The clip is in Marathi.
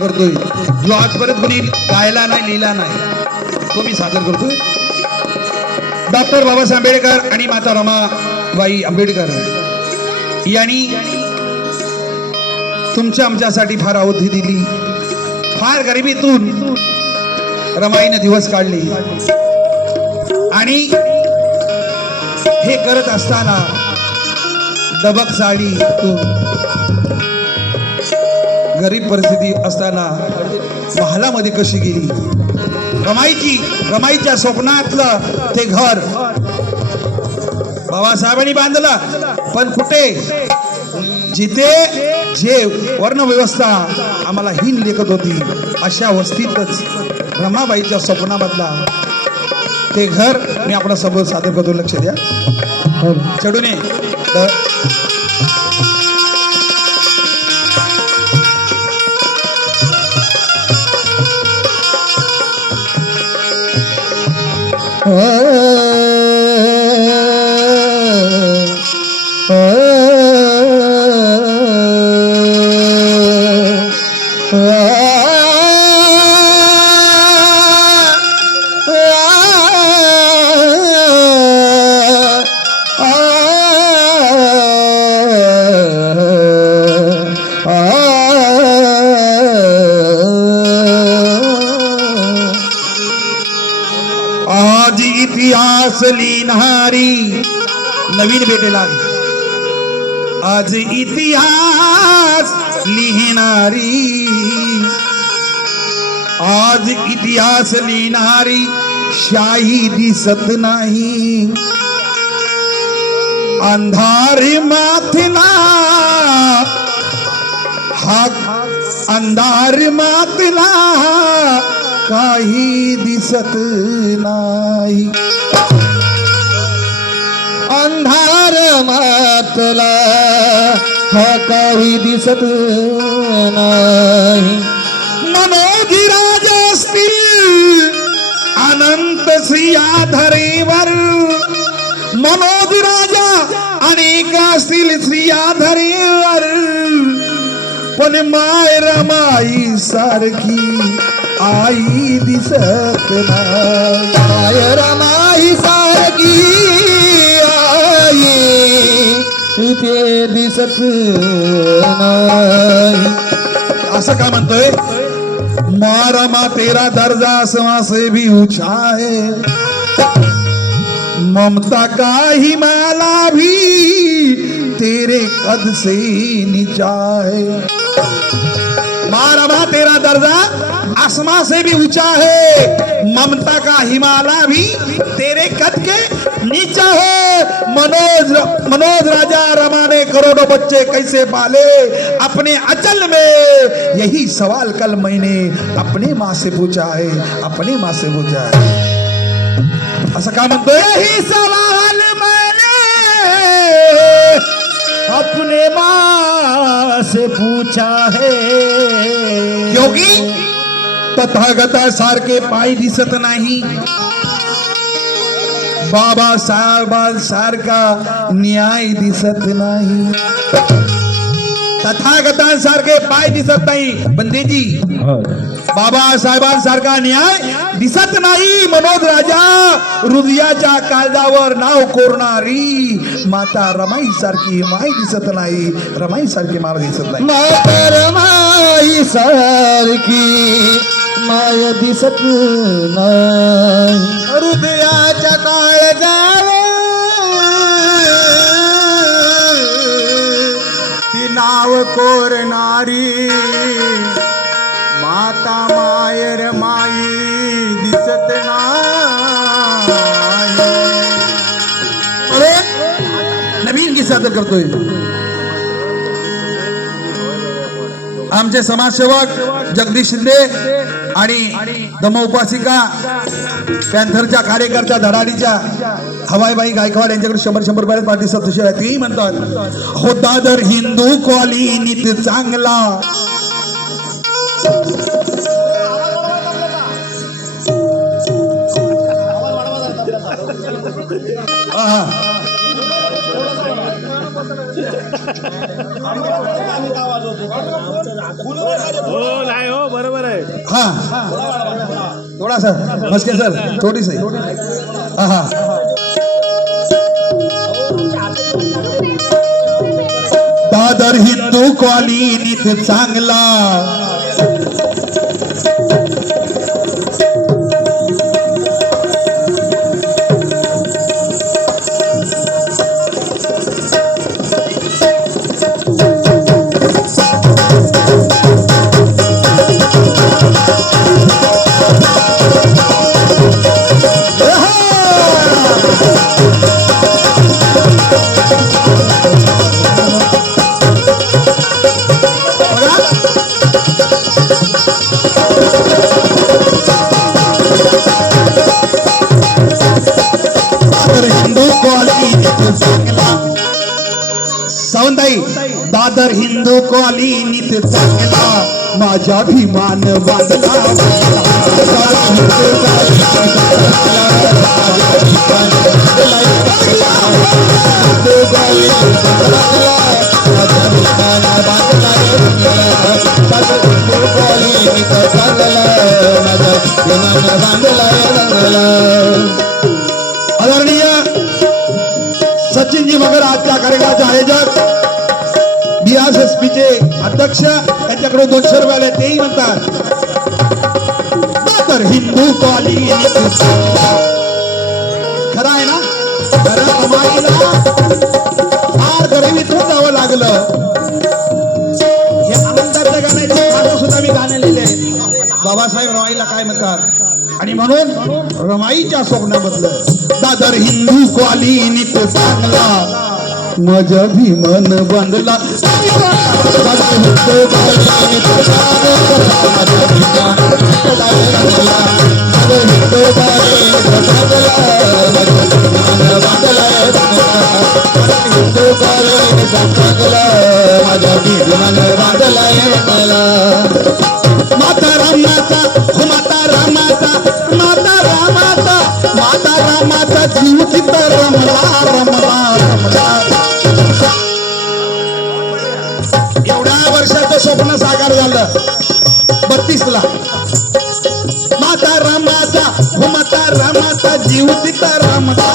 करतोय. जो आजपर्यंत कोणी गायला नाही लिहिला नाही. तो मी सादर करतोय. डॉक्टर बाबासाहेब आंबेडकर आणि माता रमाबाई आंबेडकर यांनी तुमच्या आमच्यासाठी फार अवधी दिली. फार गरिबीतून रमाईनं दिवस काढले. आणि हे करत असताना दबक साडीतून गरीब परिस्थिती असताना महालामध्ये कशी गेली? रमाईची रमाईच्या स्वप्नातलं ते घर. बाबासाहेबांनी बांधलं पण कुठे? जिथे जे वर्णव्यवस्था आम्हाला हीन लेखत होती अशा वस्तीतच रमाबाईच्या स्वप्नामधला ते घर मी आपल्यासमोर सादर करतो. लक्ष द्या. चढूने Oh. इतिहास लिहिणारी नवीन भेटेल आज आज इतिहास लिहिणारी। आज इतिहास लिहिणारी शाही दिसत नाही। अंधार माथला हा अंधार मातला काही दिसत नाही। मातला, हा काही दिसत नाही. मनोजिराज असतील अनंत सियाधरेवर मनोज राजा अनेक असतील सियाधरेवर पण माय रमाई सारखी आई दिसत नाही. माय रमाई सारखी ते दिसत असं का म्हणतोय? मारमा तेरा दर्जा से भी ऊँचा है ममता का हिमाला भी तेरे कद से नीचा है मारमा तेरा दर्जा आसमां से भी ऊँचा है ममता का हिमालय भी तेरे कद के नीचा है मनोज मनोज राजा रमा ने करोड़ों बच्चे कैसे पाले? अपने अचल में यही सवाल कल मैंने अपने माँ से पूछा है अपने माँ से पूछा है। असं का म्हणतोय यही सवाल मैंने अपने माँ से पूछा है। क्योंकि तथागता सारखे पाय दिसत नाही। बाबा साहेबांसारखा न्याय दिसत नाही. तथागतांसारखे पाय दिसत नाही. बंदेजी बाबा साहेबांसारखा न्याय दिसत नाही. मनोज राजा हृदयाच्या काळजावर नाव कोरणारी. माता रमाई सारखी माय दिसत नाही. रमाई सारखी मार दिसत नाही. मातर माई सारखी माय दिसत नाही. हृदयाच्या काळ जावे. ती नाव कोरणारी. माता मायर माई दिसत नाही. अरे नवीन गीत सादर करतोय. आमचे समाजसेवक जगदीश शिंदे आणि दम उपासिका पॅन्थरच्या कार्यकर्त्या धडाडीच्या हवाईबाई गायकवाड यांच्याकडे शंभर शंभर रुपयाला पाठी सदस्य आहे तेही म्हणतात होता दर हिंदू कॉलनीत चांगला. हो हा. थोड़ा सर मस्के सर थोड़ी सही हा हा. दादर हिंदू कॉलनीत चांगला दादर हिंदू कॉलनीत चांगला माझा भीमान बांधला बीआरएसपीचे अध्यक्ष त्यांच्याकडे दोनशे रुपये आले तेही म्हणतात. तर हिंदू कॉली खरं आहे ना? खरं कमाईला फार गरिबीतून जावं लागलं. हे आनंदाच्या गाण्याचे गाणं सुद्धा मी गाणे लिहिले बाबासाहेब रमाईला काय म्हणतात? आणि म्हणून रमाईच्या स्वप्नाबद्दल दादर हिंदू कॉलनीत चांगला चांगला, माझ्या भीमन बांधला माझ्या हिंदू कॉलनीत चांगला, भीमन बंदला. माता रामाचा हो माता रामाचा माता रामाचा माता रामाचा जीव चित्त रमला रमला दिसला. माता रामाचा हो माता रामाचा जीव चित्त रमला